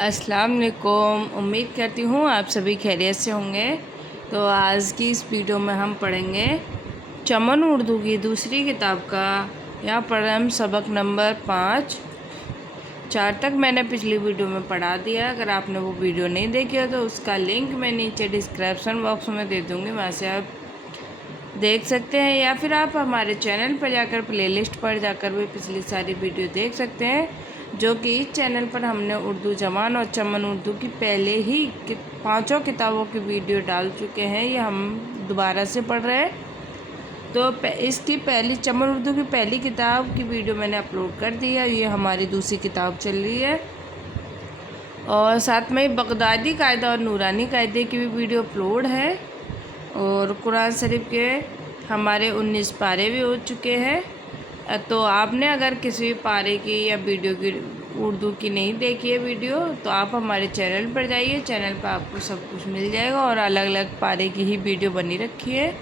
अस्सलाम वालेकुम। उम्मीद करती हूँ आप सभी खैरियत से होंगे। तो आज की इस वीडियो में हम पढ़ेंगे चमन उर्दू की दूसरी किताब का। यहाँ पर हम सबक नंबर 4 तक मैंने पिछली वीडियो में पढ़ा दिया। अगर आपने वो वीडियो नहीं देखी हो तो उसका लिंक मैं नीचे डिस्क्रिप्शन बॉक्स में दे दूँगी, वहाँ से आप देख सकते हैं, या फिर आप हमारे चैनल पर जाकर प्लेलिस्ट पर जाकर भी पिछली सारी वीडियो देख सकते हैं, जो कि इस चैनल पर हमने उर्दू जबान और चमन उर्दू की पहले ही 5 किताबों की वीडियो डाल चुके हैं। ये हम दोबारा से पढ़ रहे हैं। तो इसकी पहली चमन उर्दू की पहली किताब की वीडियो मैंने अपलोड कर दी है। ये हमारी दूसरी किताब चल रही है, और साथ में बगदादी कायदा और नूरानी कायदे की भी वीडियो अपलोड है। और कुरान शरीफ के हमारे 19 पारे भी हो चुके हैं। तो आपने अगर किसी भी पारे की या वीडियो की उर्दू की नहीं देखी है वीडियो, तो आप हमारे चैनल पर जाइए। चैनल पर आपको सब कुछ मिल जाएगा, और अलग अलग पारे की ही वीडियो बनी रखी है,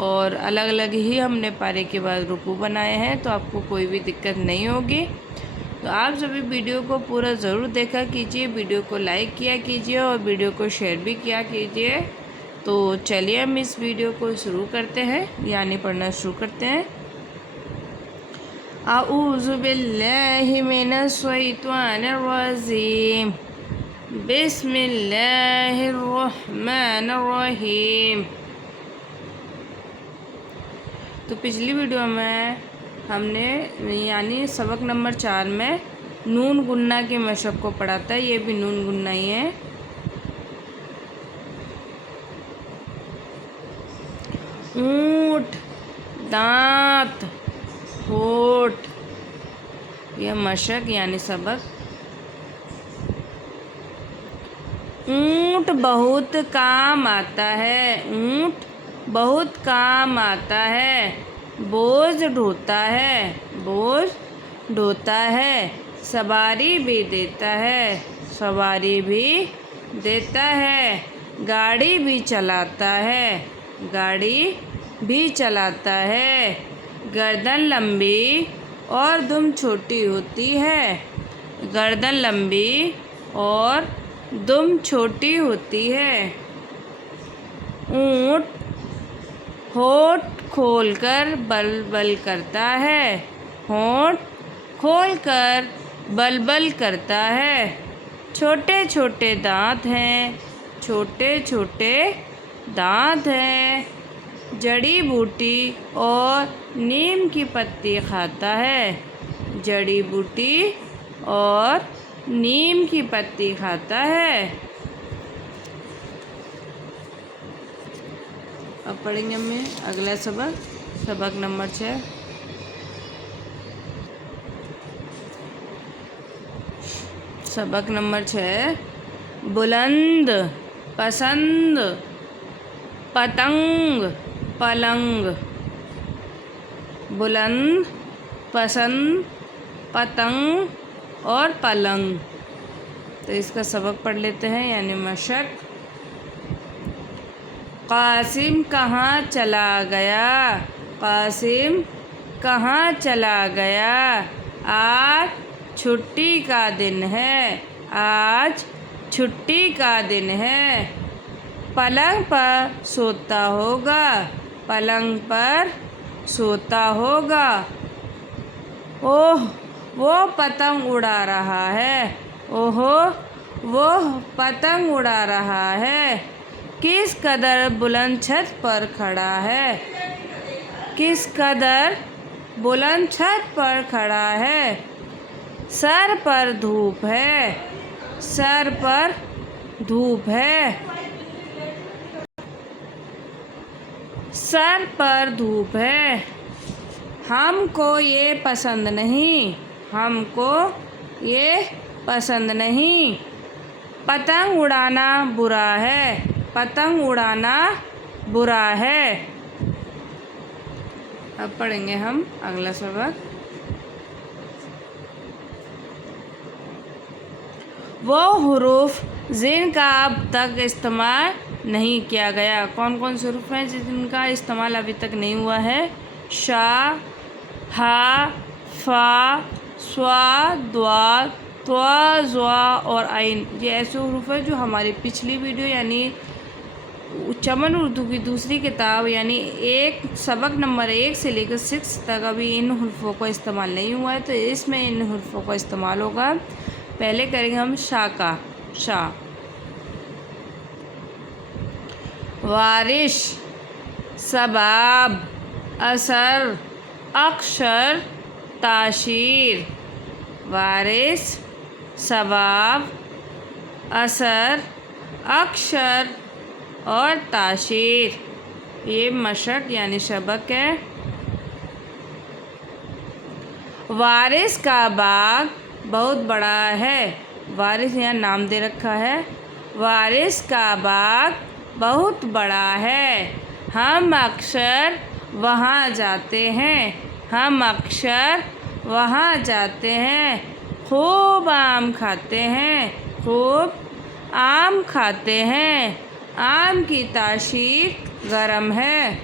और अलग अलग ही हमने पारे के बाद रुकू बनाए हैं, तो आपको कोई भी दिक्कत नहीं होगी। तो आप सभी वीडियो को पूरा ज़रूर देखा कीजिए, वीडियो को लाइक किया कीजिए, और वीडियो को शेयर भी किया कीजिए। तो चलिए हम इस वीडियो को शुरू करते हैं, यानी पढ़ना शुरू करते हैं। अऊज़ु बिल्लाहि मिनश शैतानिर रजीम, बिस्मिल्लाहिर रहमानिर रहीम। तो पिछली वीडियो में हमने यानी सबक नंबर 4 में नून गुन्ना के मशक को पढ़ा था। ये भी नून गुन्ना ही है। ऊँट, दांत, होठ, यह मशक यानी सबक। ऊँट बहुत काम आता है, ऊँट बहुत काम आता है। बोझ ढोता है, बोझ ढोता है। सवारी भी देता है, सवारी भी देता है। गाड़ी भी चलाता है, गाड़ी भी चलाता है। गर्दन लंबी और दुम छोटी होती है, गर्दन लंबी और दुम छोटी होती है। ऊँट होठ खोलकर बलबल करता है, होठ खोलकर बलबल करता है। छोटे छोटे दांत हैं, छोटे छोटे दांत हैं। जड़ी बूटी और नीम की पत्ती खाता है, जड़ी बूटी और नीम की पत्ती खाता है। अब पढ़ेंगे हमें अगला सबक, सबक नंबर 6। सबक नंबर 6, बुलंद, पसंद, पतंग, पलंग। बुलंद, पसंद, पतंग और पलंग। तो इसका सबक पढ़ लेते हैं, यानी मशक। कासिम कहाँ चला गया, कासिम कहाँ चला गया। आज छुट्टी का दिन है, आज छुट्टी का दिन है। पलंग पर सोता होगा, पलंग पर सोता होगा। ओह वो पतंग उड़ा रहा है, ओहो वो पतंग उड़ा रहा है। किस कदर बुलंद छत पर खड़ा है, किस कदर बुलंद छत पर खड़ा है। सर पर धूप है, सर पर धूप है, सर पर धूप है। हमको ये पसंद नहीं, हमको ये पसंद नहीं। पतंग उड़ाना बुरा है, पतंग उड़ाना बुरा है। अब पढ़ेंगे हम अगला सबक। वो हुरूफ जिनका अब तक इस्तेमाल नहीं किया गया। कौन कौन से हुरूफ हैं जिनका इस्तेमाल अभी तक नहीं हुआ है? शा, हा, फा, स्वा, द्वा, त्वा ज़्वा और आइन, ये ऐसे حروف है जो हमारी पिछली वीडियो यानी चमन उर्दू की दूसरी किताब यानी सबक नंबर 1 से लेकर 6 तक अभी इन हुर्फ़ों का इस्तेमाल नहीं हुआ है, तो इसमें इन हुर्फ़ों का इस्तेमाल होगा। पहले करेंगे हम शा का, शा। वारिश, सबाब, असर, अक्षर, ताशीर। वारिस, सबाब, असर, अक्षर और ताशीर। ये मशक यानी सबक है। वारिस का बाग बहुत बड़ा है। वारिस यहाँ नाम दे रखा है। वारिस का बाग बहुत बड़ा है। हम अक्सर वहाँ जाते हैं। हम अक्सर वहाँ जाते हैं। खूब आम खाते हैं। खूब आम खाते हैं। आम की ताशीर गरम है।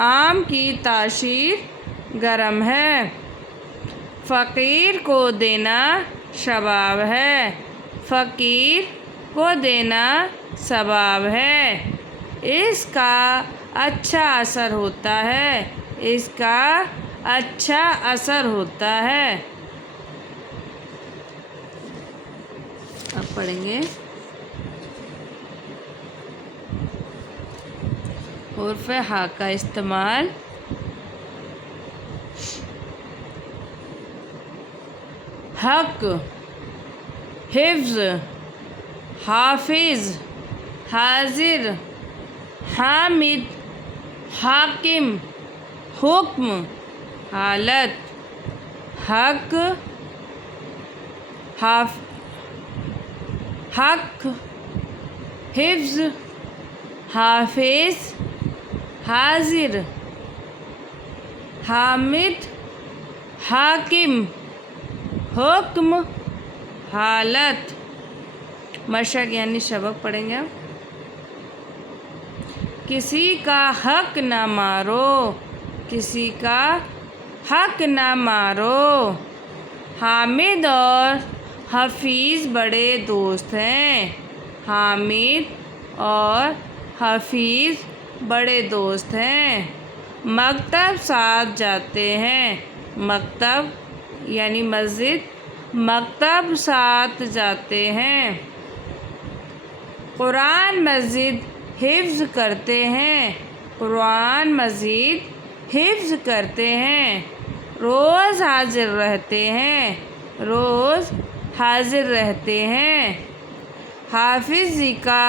आम की ताशीर गरम है। फ़कीर को देना सवाब है। फ़कीर को देना सवाब है। इसका अच्छा असर होता है। इसका अच्छा असर होता है। अब पढ़ेंगे हुर्फ़ हा का इस्तेमाल। हक, हिफ्ज़, हाफिज़, हाजिर, हामिद, हाकिम, हुक्म, हालत। हक, हक, हिफ्ज़, हाफिज़, हाजिर, हामिद, हाकिम, हुक्म, हालत। मशक यानी सबक पढ़ेंगे आप। किसी का हक ना मारो। किसी का हक ना मारो। हामिद और हफीज़ बड़े दोस्त हैं। हामिद और हफीज़ बड़े दोस्त हैं। मकतब साथ जाते हैं। मकतब यानी मस्जिद। मकतब साथ जाते हैं। कुरान मस्जिद हिफ्ज़ करते हैं। कुरान मस्जिद हिफ्ज़ करते हैं। रोज़ हाजिर रहते हैं। रोज़ हाजिर रहते हैं। हाफिज़ जी का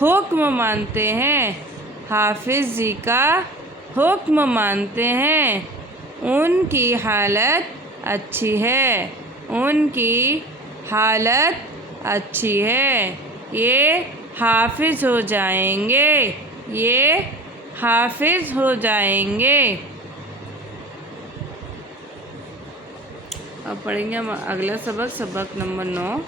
हुक्म मानते हैं। हाफिज़ जी का हुक्म मानते हैं। उनकी हालत अच्छी है। उनकी हालत अच्छी है। ये हाफिज़ हो जाएंगे। ये हाफिज़ हो जाएंगे। अब पढ़ेंगे हम अगला सबक, सबक नंबर 9।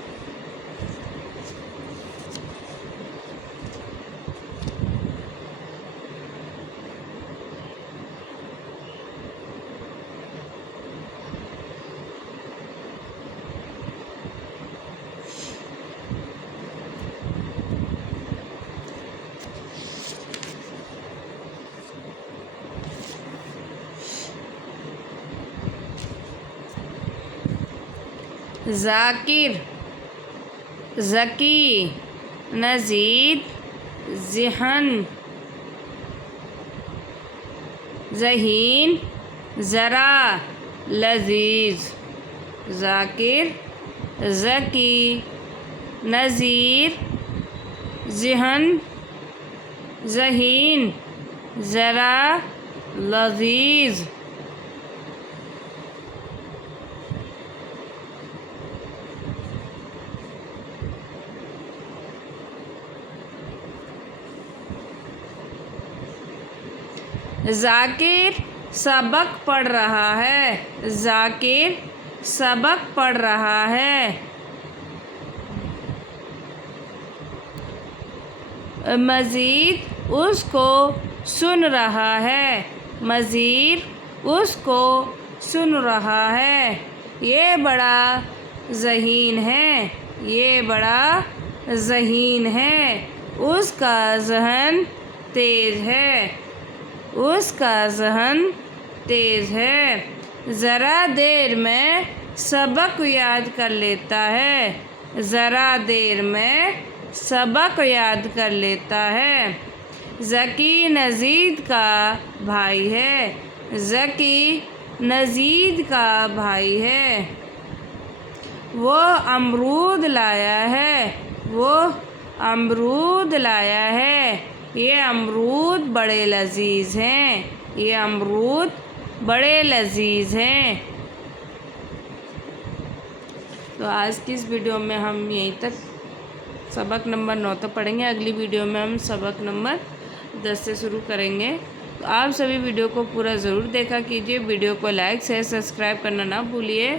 ज़ाकिर, ज़की, नज़ीद, ज़िहन, ज़हीन, ज़रा, लज़ीज़। ज़ाकिर, ज़की, नज़ीर, ज़िहन, ज़हीन, ज़रा, लज़ीज़। ज़ाकिर सबक पढ़ रहा है। ज़ाकिर सबक पढ़ रहा है। मज़ीद उसको सुन रहा है। मज़ीद उसको सुन रहा है। یہ بڑا ذہین ہے، یہ بڑا ذہین ہے، اس کا ذہن تیز ہے، اس کا ذہن تیز ہے، ذرا دیر میں سبق یاد کر لیتا ہے، ذرا دیر میں سبق یاد کر لیتا ہے، ذکی نزید کا بھائی ہے، ذکی نزید کا بھائی ہے، وہ امرود لایا ہے، وہ امرود لایا ہے، یہ امرود بڑے لذیذ ہیں، یہ امرود بڑے لذیذ ہیں۔ تو آج کی اس ویڈیو میں ہم یہیں تک سبق نمبر 9 تک پڑھیں گے، اگلی ویڈیو میں ہم سبق نمبر 10 سے شروع کریں گے۔ تو آپ سبھی ویڈیو کو پورا ضرور دیکھا کیجیے، ویڈیو کو لائک شیئر سبسکرائب کرنا نہ بھولیے۔